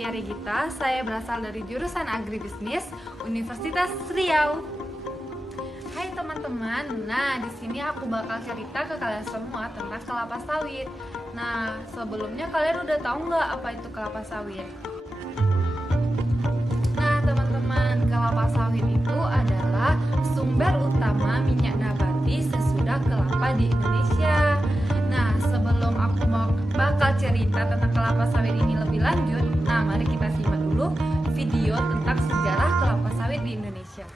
Setia Regita, saya berasal dari jurusan Agribisnis Universitas Riau. Hai teman-teman, nah di sini aku bakal cerita ke kalian semua tentang kelapa sawit. Nah, sebelumnya kalian udah tahu nggak apa itu kelapa sawit? Nah teman-teman, kelapa sawit itu adalah sumber utama minyak nabati sesudah kelapa di Indonesia. Nah, sebelum aku bakal cerita tentang kelapa sawit ini lebih lanjut, nah mari kita simak dulu video tentang sejarah kelapa sawit di Indonesia.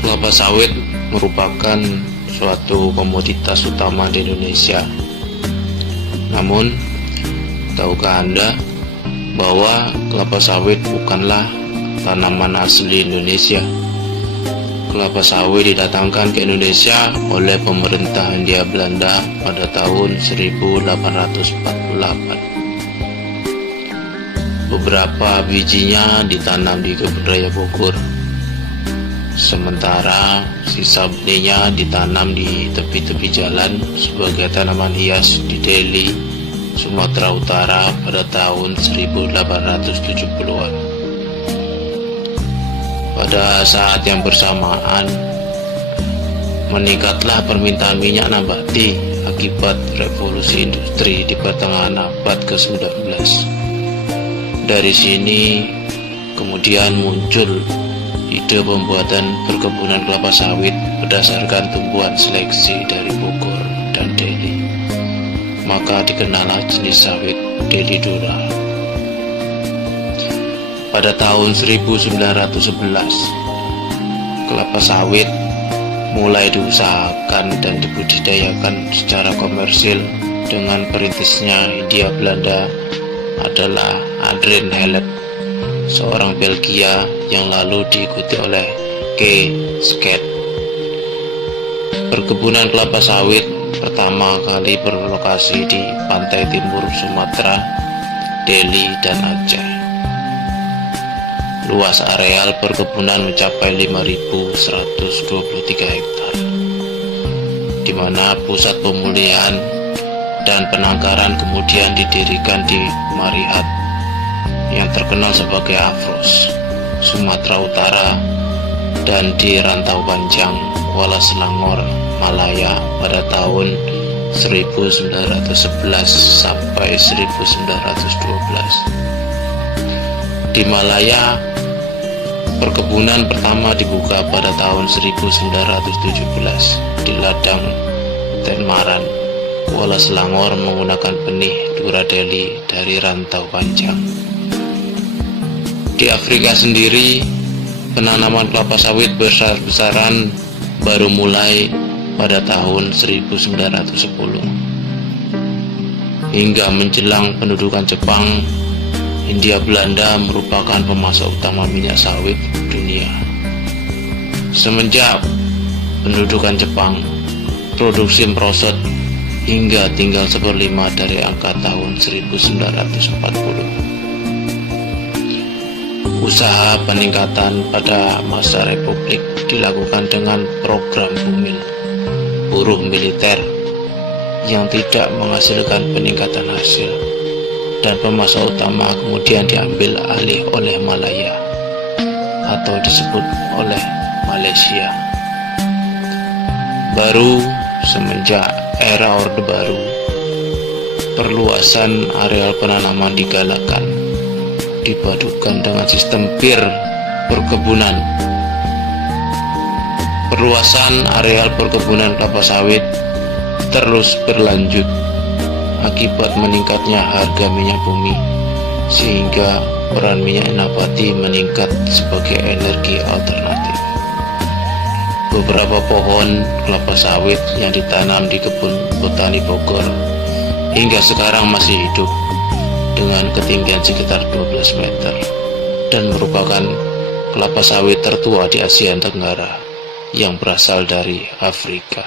Kelapa sawit merupakan suatu komoditas utama di Indonesia. Namun, tahukah Anda bahwa kelapa sawit bukanlah tanaman asli Indonesia? Kelapa sawit didatangkan ke Indonesia oleh pemerintah Hindia Belanda pada tahun 1848. Beberapa bijinya ditanam di kebun raya Bogor. Sementara sisa benihnya ditanam di tepi-tepi jalan sebagai tanaman hias di Delhi, Sumatera Utara pada tahun 1870-an. Pada saat yang bersamaan, meningkatlah permintaan minyak nabati akibat revolusi industri di pertengahan abad ke-19. Dari sini kemudian muncul ide pembuatan perkebunan kelapa sawit berdasarkan tumbuhan seleksi dari Bogor dan Delhi. Maka dikenallah jenis sawit Delhi Dura. Pada tahun 1911, kelapa sawit mulai diusahakan dan dibudidayakan secara komersil dengan perintisnya Hindia Belanda adalah Adrian Hellet, seorang Belgia yang lalu diikuti oleh K. Skate. Perkebunan kelapa sawit pertama kali berlokasi di pantai timur Sumatera, Delhi, dan Aceh. Luas areal perkebunan mencapai 5.123 hektar, di mana pusat pemulihan dan penangkaran kemudian didirikan di Marihat yang terkenal sebagai Afros, Sumatera Utara, dan di Rantau Panjang, Kuala Selangor, Malaya pada tahun 1911 sampai 1912. Di Malaya, perkebunan pertama dibuka pada tahun 1917 di ladang Tenmaran, Kuala Selangor menggunakan benih Dura Delhi dari Rantau Panjang. Di Afrika sendiri, penanaman kelapa sawit besar-besaran baru mulai pada tahun 1910. Hingga menjelang pendudukan Jepang, Hindia Belanda merupakan pemasok utama minyak sawit dunia. Semenjak pendudukan Jepang, produksi merosot hingga tinggal 1/5 dari angka tahun 1940. Usaha peningkatan pada masa Republik dilakukan dengan program Bumil, buruh militer yang tidak menghasilkan peningkatan hasil, dan pemasok utama kemudian diambil alih oleh Malaya atau disebut oleh Malaysia. Baru semenjak era Orde Baru, perluasan areal penanaman digalakkan, dipadukan dengan sistem PIR perkebunan. Perluasan areal perkebunan kelapa sawit terus berlanjut akibat meningkatnya harga minyak bumi, sehingga peran minyak nabati meningkat sebagai energi alternatif. Beberapa pohon kelapa sawit yang ditanam di kebun botani Bogor hingga sekarang masih hidup dengan ketinggian sekitar 12 meter dan merupakan kelapa sawit tertua di Asia Tenggara yang berasal dari Afrika.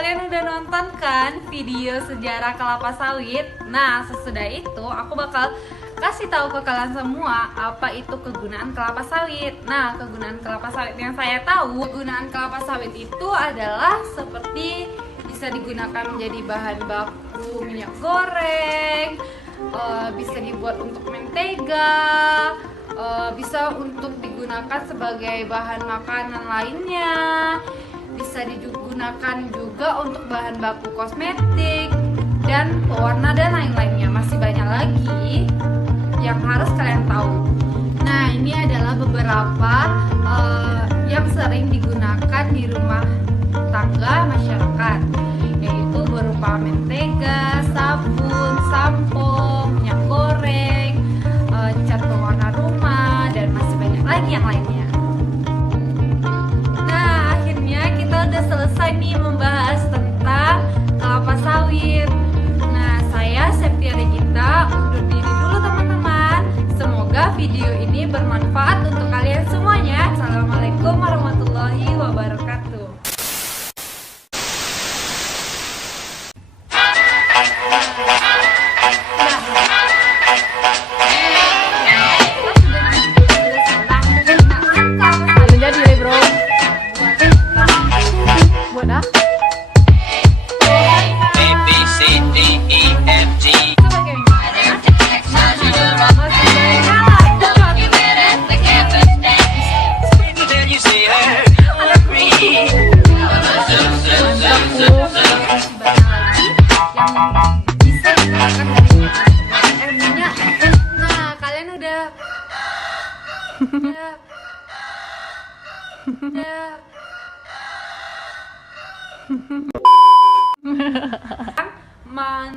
kalian udah nonton kan video sejarah kelapa sawit? Nah, sesudah itu aku bakal kasih tahu ke kalian semua apa itu kegunaan kelapa sawit. Nah, kegunaan kelapa sawit yang saya tahu, kegunaan kelapa sawit itu adalah seperti bisa digunakan menjadi bahan baku minyak goreng, bisa dibuat untuk mentega, bisa untuk digunakan sebagai bahan makanan lainnya, bisa digunakan juga untuk bahan baku kosmetik dan pewarna dan lain-lainnya. Masih banyak lagi yang harus kalian tahu. Nah, ini adalah beberapa yang sering digunakan di rumah tangga masyarakat, yaitu berupa mentega, sabun, sampo, minyak goreng, cat pewarna rumah, dan masih banyak lagi yang lainnya. Nah, akhirnya kita udah selesai nih membahas tentang kelapa sawit. Nah, saya Septia Regita undur diri dulu teman-teman. Semoga video ini bermanfaat untuk kalian semuanya. Assalamualaikum warahmatullahi wabarakatuh. Jadi bro, buat ah? A, B, C, D, E, F, G. Then you see her on a green. Nah, kalian udah man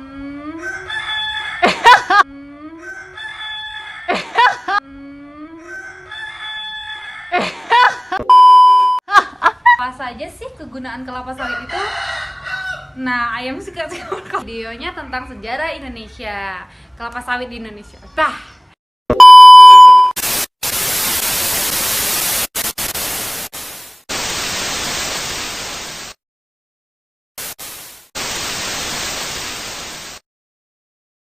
apa saja sih kegunaan kelapa sawit itu? Nah, ayam suka videonya tentang sejarah Indonesia, kelapa sawit di Indonesia. Dah.